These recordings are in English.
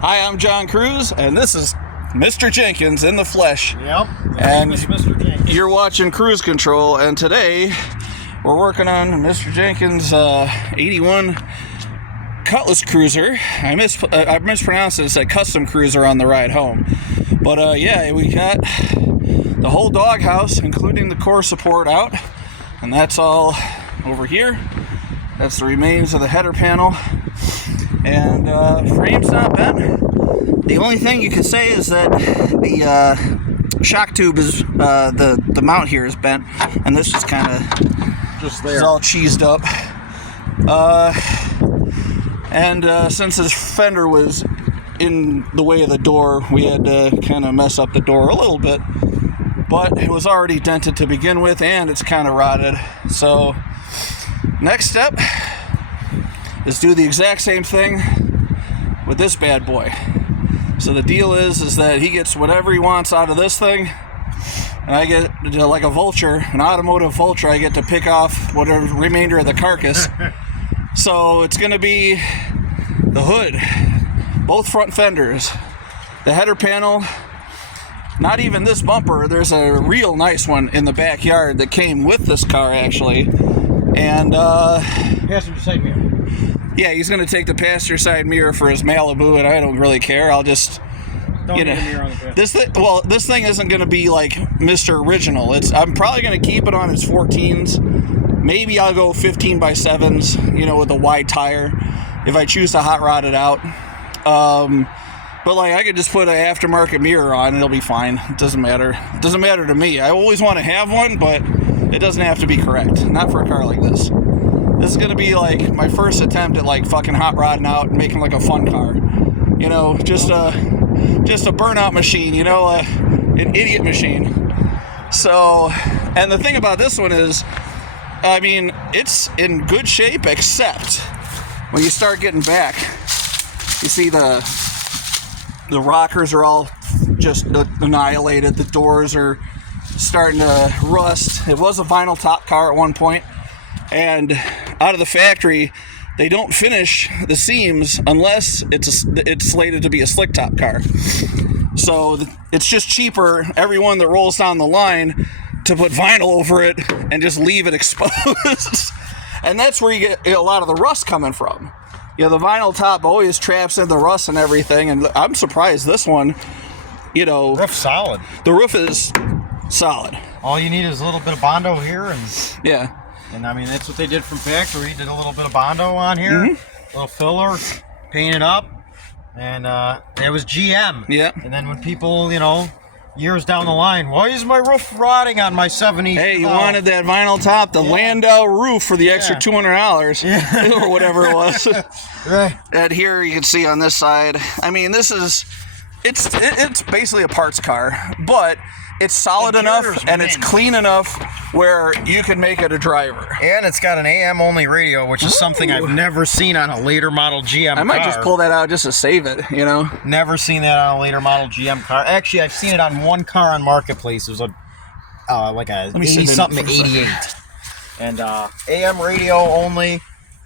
Hi, I'm John Cruz, and this is Mr. Jenkins in the flesh. Yep. And Mr. Jenkins. You're watching Cruise Control, and today we're working on Mr. Jenkins' 81 Cutlass Cruiser. I mispronounced it. It said Custom Cruiser on the ride home. But yeah, we got the whole doghouse, including the core support, out, and that's all over here. That's the remains of the header panel, and frame's not bent. The only thing you can say is that the shock tube is the mount here is bent, and this is kind of just there. It's all cheesed up. And since his fender was in the way of the door, we had to kind of mess up the door a little bit. But it was already dented to begin with, and it's kind of rotted. So next step is do the exact same thing with this bad boy. So the deal is that he gets whatever he wants out of this thing, and I get, like a vulture, an automotive vulture, I get to pick off whatever remainder of the carcass. So it's going to be the hood, both front fenders, the header panel, not even this bumper. There's a real nice one in the backyard that came with this car, actually. And passenger side mirror. Yeah, he's going to take the passenger side mirror for his Malibu, and I don't really care. I'll just, Don't need a mirror on the this thing isn't going to be like Mr. Original. I'm probably going to keep it on its 14s. Maybe I'll go 15 by 7s, with a wide tire, if I choose to hot rod it out. But like, I could just put an aftermarket mirror on, and it'll be fine. It doesn't matter. It doesn't matter to me. I always want to have one, but it doesn't have to be correct. Not for a car like this. This is going to be like my first attempt at like fucking hot rodding out and making like a fun car. Just a burnout machine, an idiot machine. So, and the thing about this one is, it's in good shape, except when you start getting back, you see the rockers are all just annihilated. The doors are starting to rust. It was a vinyl top car at one point, and out of the factory, they don't finish the seams unless it's slated to be a slick top car. So it's just cheaper, every one that rolls down the line, to put vinyl over it and just leave it exposed. And that's where you get a lot of the rust coming from. The vinyl top always traps in the rust and everything, and I'm surprised this one, Roof's solid. The roof is solid. All you need is a little bit of Bondo here, and yeah. And that's what they did from factory. Did a little bit of Bondo on here, a little filler, painted up, and it was GM. Yeah. And then when people, years down the line, why is my roof rotting on my 70? Hey, you wanted that vinyl top, the Landau roof for the extra $200 or whatever it was. Right. And here you can see on this side, it's basically a parts car, but it's solid enough and it's clean enough where you can make it a driver. And it's got an AM only radio, which is something I've never seen on a later model GM car. I might just pull that out just to save it, Never seen that on a later model GM car. Actually, I've seen it on one car on Marketplace. It was a 80-something 88. And AM radio only,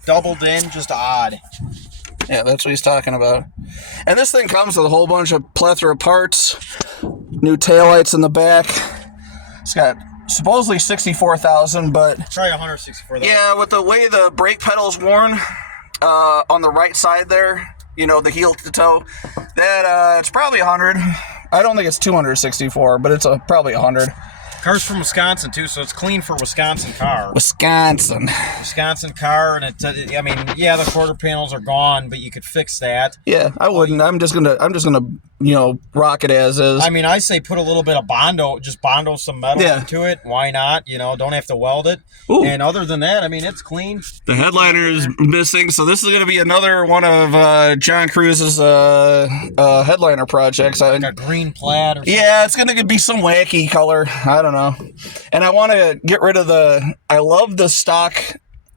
doubled in, just odd. Yeah, that's what he's talking about. And this thing comes with a whole bunch of plethora of parts. New taillights in the back. It's got supposedly 64,000, but try 164,000. Yeah, with the way the brake pedal's worn on the right side there, the heel to toe, that it's probably 100. I don't think it's 264, but it's probably 100. Car's from Wisconsin too, so it's clean for Wisconsin car. Wisconsin car, and the quarter panels are gone, but you could fix that. Yeah, I wouldn't. I'm just gonna rock it as is. I say put a little bit of Bondo, just Bondo some metal into it. Why not? Don't have to weld it. Ooh. And other than that, it's clean. The headliner is missing, so this is going to be another one of John Cruz's headliner projects. Like a green plaid or something. Yeah, it's going to be some wacky color. I don't know. And I want to get rid of I love the stock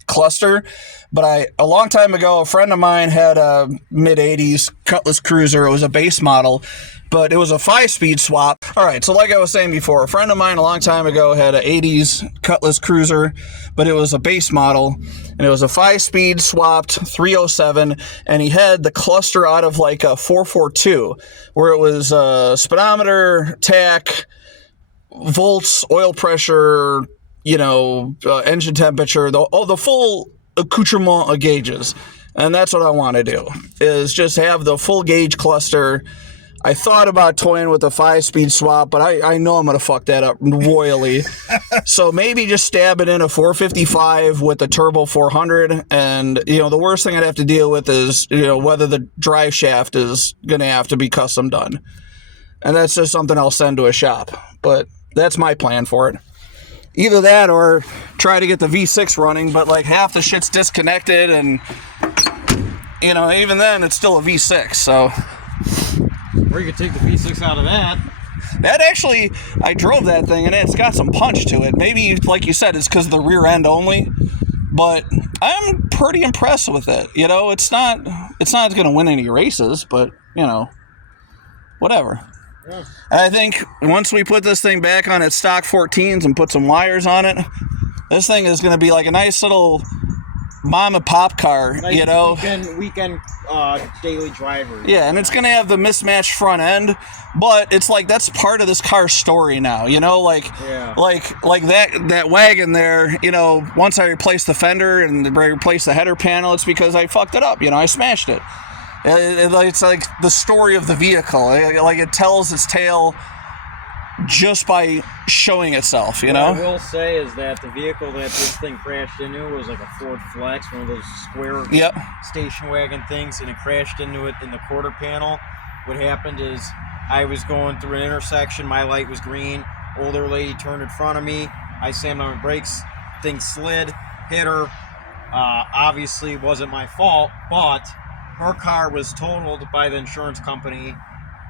cluster, But a long time ago, a friend of mine had a mid-'80s Cutlass Cruiser. It was a base model, but it was a 5-speed swap. All right, so like I was saying before, a friend of mine a long time ago had an 80s Cutlass Cruiser, but it was a base model, and it was a 5-speed swapped 307, and he had the cluster out of like a 442, where it was speedometer, tach, volts, oil pressure, engine temperature, the full accoutrement of gauges. And that's what I want to do, is just have the full gauge cluster. I thought about toying with the 5-speed swap, but I know I'm going to fuck that up royally. So maybe just stab it in a 455 with the turbo 400. And, the worst thing I'd have to deal with is, whether the drive shaft is going to have to be custom done. And that's just something I'll send to a shop. But that's my plan for it. Either that or try to get the V6 running, but like half the shit's disconnected, and even then it's still a V6. So, or you could take the V6 out of that. That actually, I drove that thing and it's got some punch to it. Maybe, like you said, it's because of the rear end only, but I'm pretty impressed with it. It's not going to win any races, but whatever. Yeah. And I think once we put this thing back on its stock 14s and put some wires on it, this thing is going to be like a nice little mom and pop car, weekend daily driver. Yeah, and it's going to have the mismatched front end, but it's like that's part of this car's story now, like that wagon there, once I replaced the fender and replaced the header panel, it's because I fucked it up, I smashed it. It's like the story of the vehicle. Like it tells its tale just by showing itself, What I will say is that the vehicle that this thing crashed into was like a Ford Flex, one of those square station wagon things, and it crashed into it in the quarter panel. What happened is I was going through an intersection, my light was green, older lady turned in front of me, I slammed on my brakes, thing slid, hit her. Obviously wasn't my fault, but her car was totaled by the insurance company,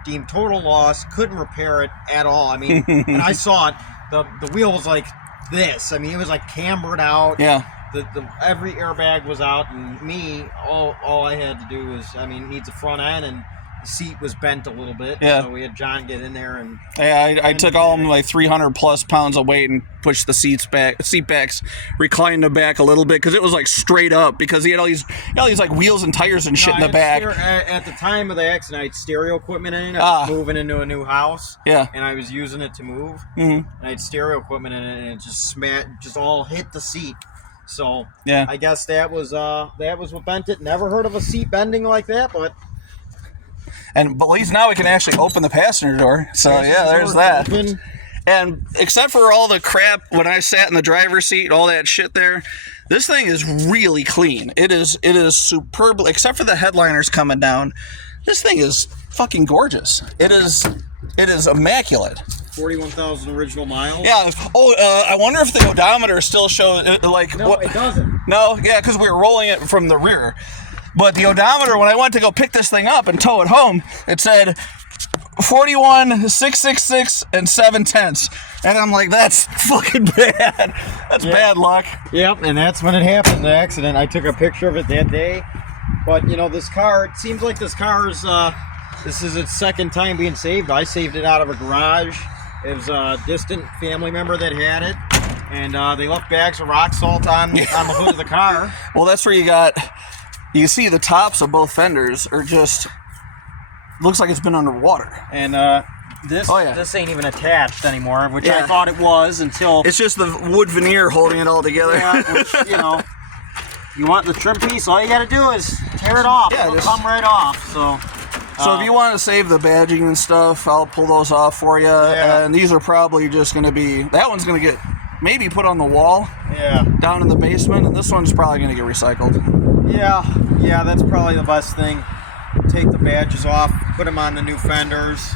deemed total loss, couldn't repair it at all. I mean, and I saw it, the wheel was like this. I mean, it was like cambered out. Yeah. Every airbag was out, and all I had to do was, it needs a front end, and the seat was bent a little bit. Yeah. So we had John get in there and. Yeah, I took all my 300 plus pounds of weight and pushed the seat backs, reclined them back a little bit because it was like straight up because he had all these like wheels and tires and shit in the back. At the time of the accident, I had stereo equipment in it. I was moving into a new house. Yeah. And I was using it to move. Mm-hmm. And I had stereo equipment in it, and it just all hit the seat. So yeah, I guess that was what bent it. Never heard of a seat bending like that, but. But at least now we can actually open the passenger door. So yeah, there's that. Open. And except for all the crap when I sat in the driver's seat, all that shit there, this thing is really clean. It is superb. Except for the headliners coming down, this thing is fucking gorgeous. It is immaculate. 41,000 original miles. Yeah. I wonder if the odometer still shows like. No, it doesn't. No, yeah, because we were rolling it from the rear. But the odometer, when I went to go pick this thing up and tow it home, it said 41,666 and 7/10. And I'm like, that's fucking bad. That's bad luck. Yep, and that's when it happened, the accident. I took a picture of it that day. But, this car, it seems like this car is, this is its second time being saved. I saved it out of a garage. It was a distant family member that had it. And they left bags of rock salt on the hood of the car. Well, that's where you see the tops of both fenders are just, looks like it's been underwater. And this ain't even attached anymore, which I thought it was until... It's just the wood veneer holding it all together. Yeah, which, you want the trim piece, all you got to do is tear it off. Yeah, it'll come right off. So if you want to save the badging and stuff, I'll pull those off for you. Yeah. And these are probably just going to be... That one's going to get maybe put on the wall down in the basement, and this one's probably going to get recycled. Yeah, that's probably the best thing. Take the badges off, put them on the new fenders,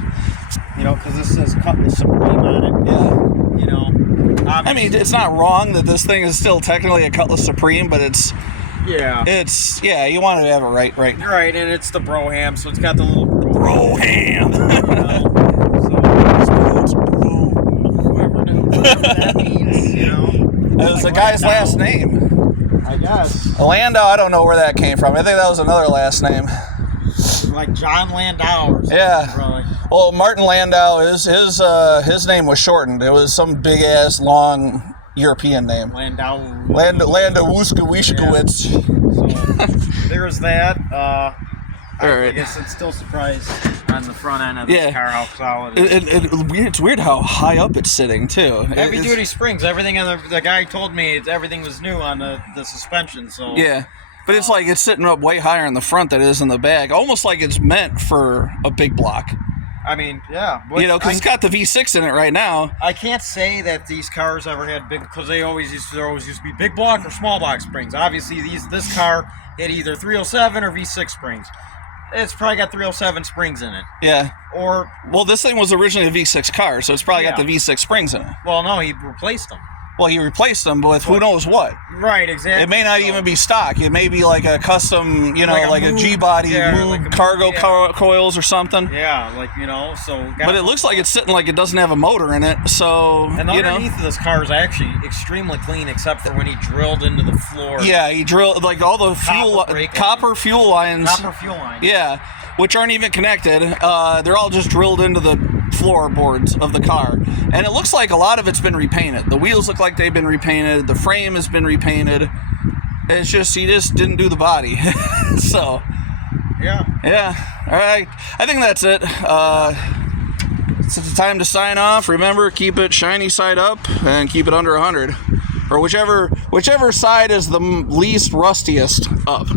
because this says Cutlass Supreme on it. I mean, it's not wrong that this thing is still technically a Cutlass Supreme, but it's you want to have it right. Right, and it's the Broham, so it's got the little Broham. Whoever knew what that means, It was the guy's last name. I guess. Landau, I don't know where that came from. I think that was another last name. Like John Landau or something. Yeah. Probably. Well, Martin Landau, his name was shortened. It was some big-ass, long European name. Landau Wuskowitz. Yeah. So there's that. All right. I guess it's still surprised on the front end of this car how solid it is. It's weird how high up it's sitting, too. Heavy duty springs. Everything on the guy told me everything was new on the suspension. So yeah, but it's like it's sitting up way higher in the front than it is in the back. Almost like it's meant for a big block. I mean, yeah. Because it's got the V6 in it right now. I can't say that these cars ever had big, because there always used to be big block or small block springs. Obviously, this car had either 307 or V6 springs. It's probably got 307 springs in it. Yeah. Well, this thing was originally a V6 car, so it's probably got the V6 springs in it. Well, no, he replaced them. Well, he replaced them with who knows what. Right, exactly. It may not even be stock. It may be like a custom, like a G-body moved cargo coils or something. Yeah, so... But it looks like it's sitting like it doesn't have a motor in it, so, And underneath of this car is actually extremely clean, except for when he drilled into the floor. Yeah, he drilled, like, all the copper fuel lines. Copper fuel lines. Yeah, which aren't even connected. They're all just drilled into the floorboards of the car. And it looks like a lot of it's been repainted. The wheels look like they've been repainted. The frame has been repainted. It's just, he just didn't do the body. So, yeah. All right. I think that's it. It's time to sign off. Remember, keep it shiny side up and keep it under 100. Or whichever side is the least rustiest up.